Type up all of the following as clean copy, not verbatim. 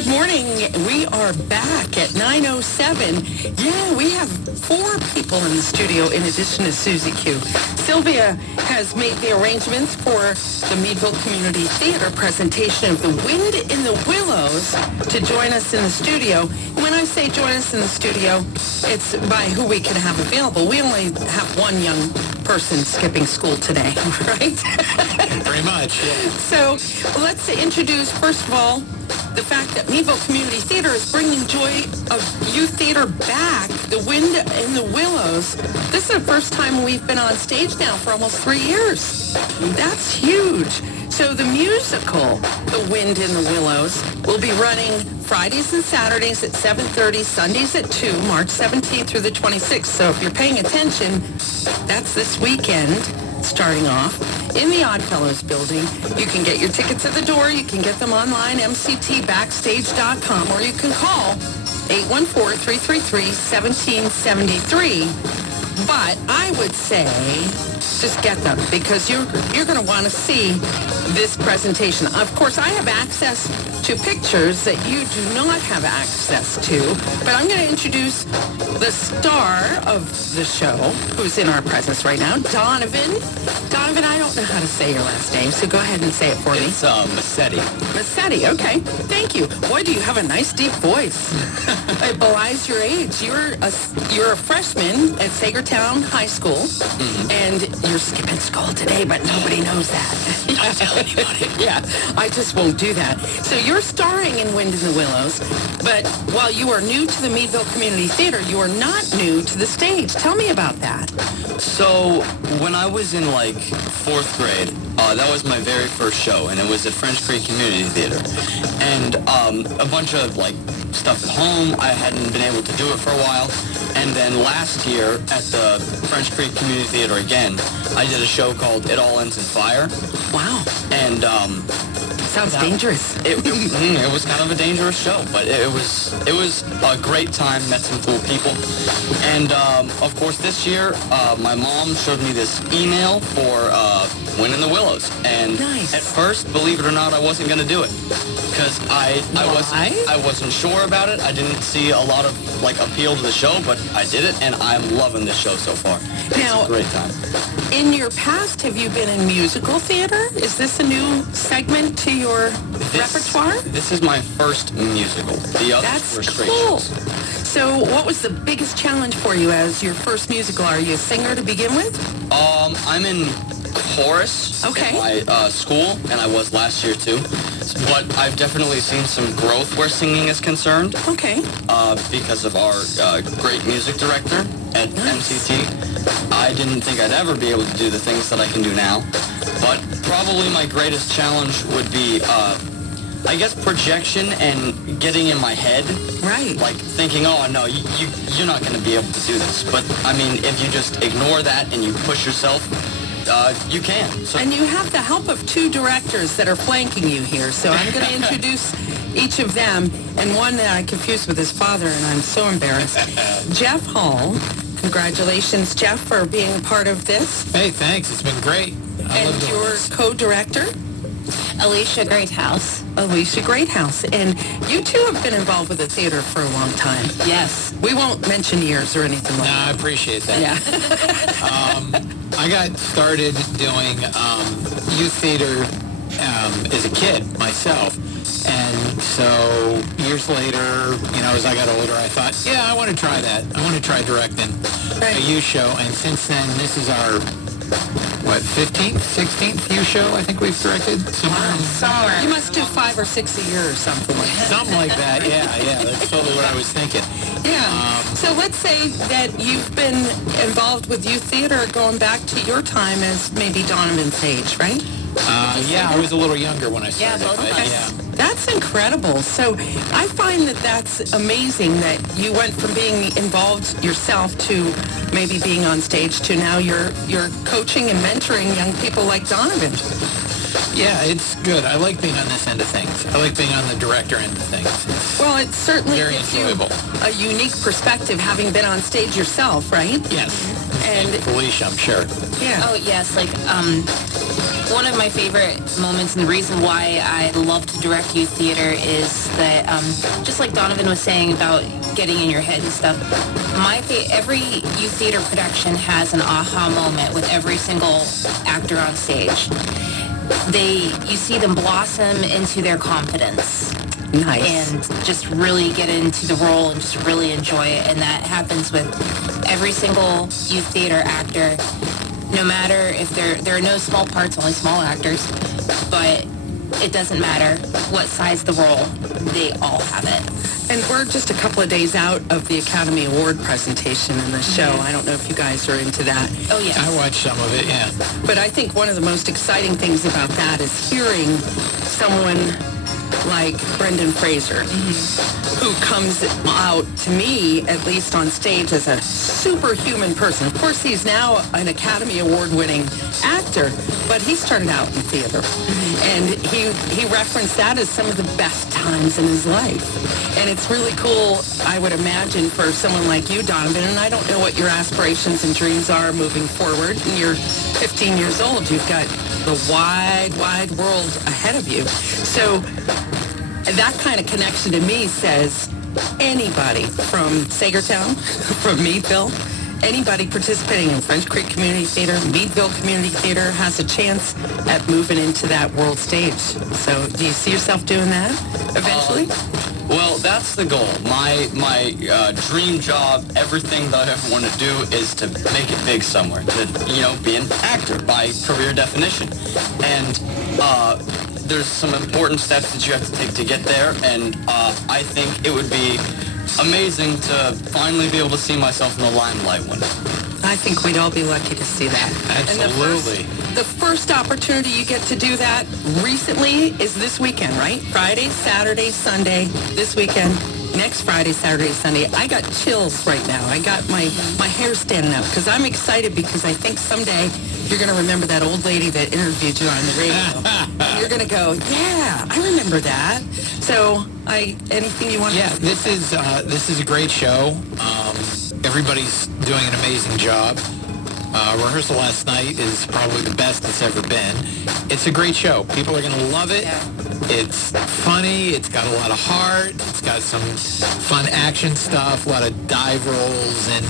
Good morning. We are back at 9:07. Yeah, we have 4 people in the studio in addition to Susie Q. Sylvia has made the arrangements for the Meadville Community Theater presentation of The Wind in the Willows to join us in the studio. When I say join us in the studio, it's by who we can have available. We only have one young person skipping school today, right? Very much, yeah. So let's introduce, first of all, the fact that Meadville Community Theater is bringing joy of youth theater back, The Wind in the Willows. This is the first time we've been on stage now for almost 3 years. That's huge. So the musical, The Wind in the Willows, will be running Fridays and Saturdays at 7:30, Sundays at 2, March 17th through the 26th. So if you're paying attention, that's this weekend. Starting off in the Oddfellows building. You can get your tickets at the door. You can get them online, mctbackstage.com, or you can call 814-333-1773. But I would say just get them because you're going to want to see this presentation. Of course, I have access to pictures that you do not have access to, but I'm going to introduce the star of the show, who's in our presence right now, Donovan. Donovan, I don't know how to say your last name, so go ahead and say it for me. It's Massetti. Massetti, okay. Thank you. Boy, do you have a nice deep voice. It belies your age. You're a freshman at Sagertown High School, and you're skipping school today, but nobody knows that. Don't tell anybody. Yeah, I just won't do that. So you're starring in Wind in the Willows, but while you are new to the Meadville Community Theater, you are not new to the stage. Tell me about that. So when I was in like 4th grade, that was my very first show, and it was at French Creek Community Theater. And a bunch of like stuff at home, I hadn't been able to do it for a while. And then last year at the French Creek Community Theater again, I did a show called It All Ends in Fire. Wow. And sounds dangerous. It was kind of a dangerous show, but it was a great time. Met some cool people, and of course this year my mom showed me this email for Wind in the Willows, and nice. At first, believe it or not, I wasn't going to do it because I wasn't sure about it. I didn't see a lot of like appeal to the show, but I did it, and I'm loving this show so far. Now, it's a great time. In your past, have you been in musical theater? Is this a new segment to your repertoire? This is my first musical. The others were straight shows. So what was the biggest challenge for you as your first musical? Are you a singer to begin with? I'm in chorus at my school, and I was last year too. But I've definitely seen some growth where singing is concerned. Okay. Because of our great music director at MCT. I didn't think I'd ever be able to do the things that I can do now. But probably my greatest challenge would be, I guess, projection and getting in my head. Right. Like thinking, oh, no, you're not going to be able to do this. But, I mean, if you just ignore that and you push yourself, you can. So. And you have the help of 2 directors that are flanking you here. So I'm going to introduce each of them. And one that I confused with his father, and I'm so embarrassed. Jeff Hall. Congratulations, Jeff, for being a part of this. Hey, thanks. It's been great. And your co-director? Alicia Greathouse. Alicia Greathouse. And you two have been involved with the theater for a long time. Yes. We won't mention years or anything like that. I appreciate that. Yeah. I got started doing youth theater as a kid myself. And so years later, as I got older, I thought, yeah, I want to try that. I want to try directing a youth show. And since then, this is our 15th, 16th youth show I think we've directed? Somewhere. You must do 5 or 6 a year or something like that. Something like that, yeah. That's totally what I was thinking. Yeah. So let's say that you've been involved with youth theater going back to your time as maybe Donovan's age, right? Yeah, I was a little younger when I started. both of us. Yeah. That's incredible. So I find that that's amazing that you went from being involved yourself to maybe being on stage to now you're coaching and mentoring young people like Donovan. Yeah, it's good. I like being on this end of things. I like being on the director end of things. It's Well, it certainly very gives enjoyable. you a unique perspective having been on stage yourself, right? Yes. And Felicia, I'm sure. yeah. Oh, yes. Like, One of my favorite moments and the reason why I love to direct youth theater is that, just like Donovan was saying about getting in your head and stuff, every youth theater production has an aha moment with every single actor on stage. You see them blossom into their confidence. Nice. And just really get into the role and just really enjoy it. And that happens with every single youth theater actor, no matter if there are no small parts, only small actors, but it doesn't matter what size the role, they all have it. And we're just a couple of days out of the Academy Award presentation in the show. I don't know if you guys are into that. Oh, yes. I watched some of it, yeah. But I think one of the most exciting things about that is hearing someone like Brendan Fraser, who comes out, to me, at least on stage, as a superhuman person. Of course, he's now an Academy Award-winning actor, but he started out in theater. And he referenced that as some of the best times in his life. And it's really cool, I would imagine, for someone like you, Donovan, and I don't know what your aspirations and dreams are moving forward. And you're 15 years old. You've got the wide, wide world ahead of you. So that kind of connection to me says anybody from Sagertown, from Meadville, anybody participating in French Creek Community Theater, Meadville Community Theater has a chance at moving into that world stage. So do you see yourself doing that eventually? Well, that's the goal. My dream job, everything that I ever want to do is to make it big somewhere, to, be an actor by career definition. And there's some important steps that you have to take to get there, and I think it would be amazing to finally be able to see myself in the limelight one day. I think we'd all be lucky to see that. Absolutely. And the first opportunity you get to do that recently is this weekend, right? Friday, Saturday, Sunday, this weekend, next Friday, Saturday, Sunday. I got chills right now. I got my hair standing up because I'm excited because I think someday you're going to remember that old lady that interviewed you on the radio. And you're going to go, yeah, I remember that. So anything you want to Yeah, this is a great show. Everybody's doing an amazing job. Rehearsal last night is probably the best it's ever been. It's a great show. People are going to love it. Yeah. It's funny. It's got a lot of heart. It's got some fun action stuff, a lot of dive rolls and,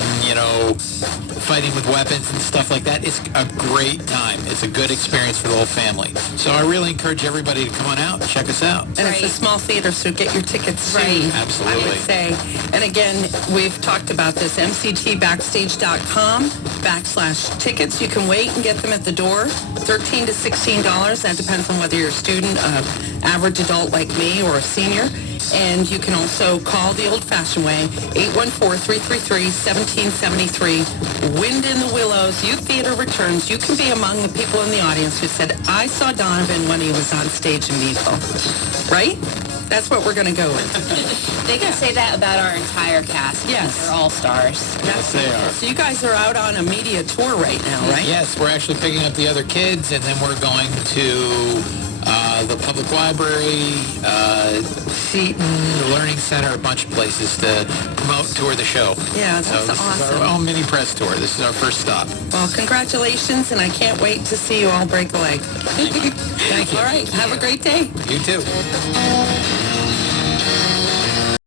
fighting with weapons and stuff like that. It's a great time. It's a good experience for the whole family. So I really encourage everybody to come on out and check us out. And it's a small theater, so get your tickets soon. Right. Absolutely. I would say. And again, we've talked about this, mctbackstage.com/tickets. You can wait and get them at the door, $13 to $16. That depends on whether you're a student, average adult like me, or a senior. And you can also call the old-fashioned way, 814-333-1773. Wind in the Willows, Youth Theater returns. You can be among the people in the audience who said, I saw Donovan when he was on stage in Meadville. Right? That's what we're going to go with. They can say that about our entire cast. Yes. They're all stars. Yes, they are. So you guys are out on a media tour right now, right? Yes, we're actually picking up the other kids, and then we're going to the public library, Seton, the Learning Center, a bunch of places to promote and tour the show. Yeah, that's so this awesome. is our own mini press tour. This is our first stop. Well, congratulations, and I can't wait to see you all break a leg. Thank you. All right, have a great day. You too.